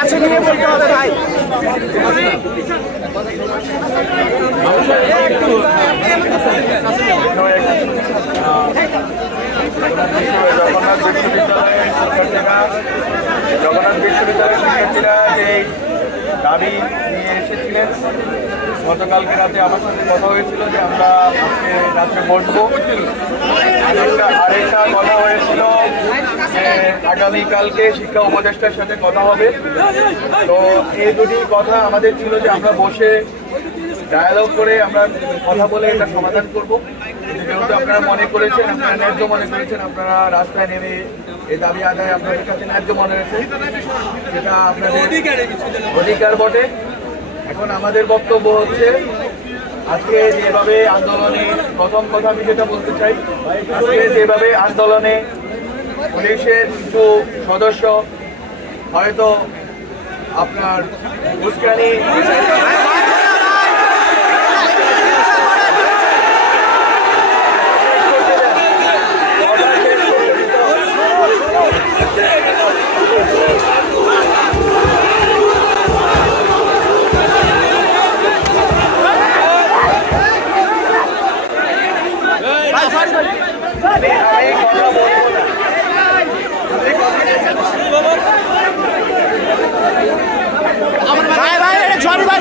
কাছে নিয়ে বলতে হবে ভাই। জগন্নাথ বিশ্ববিদ্যালয়ের শিক্ষার্থীরা যে দাবি নিয়ে এসেছিলেন, গতকালকে রাতে আমার সাথে কথা হয়েছিল যে আমরা আজকে রাত্রে বসবো। আরেকটা কথা হয়েছিল যে আগামীকালকে শিক্ষা উপদেষ্টার সাথে কথা হবে। তো এই দুটি কথা আমাদের ছিল যে আমরা বসে ডায়ালগ করে আমরা কথা বলে এটা সমাধান করব। যেহেতু আপনারা মনে করেছেন, আপনারা ন্যায্য মনে করেছেন, আপনারা রাস্তায় নেমে এই দাবি আদায় আপনাদের কাছে ন্যায্য মনে হয়েছে, সেটা আপনাদের অধিকার বটে। এখন আমাদের বক্তব্য হচ্ছে, আজকে যেভাবে আন্দোলনে, প্রথম কথা আমি যেটা বলতে চাই, আজকে যেভাবে আন্দোলনে পুলিশের কিছু সদস্য হয়তো আপনার উস্কানি ভাই ভাই, এটা সরি ভাই।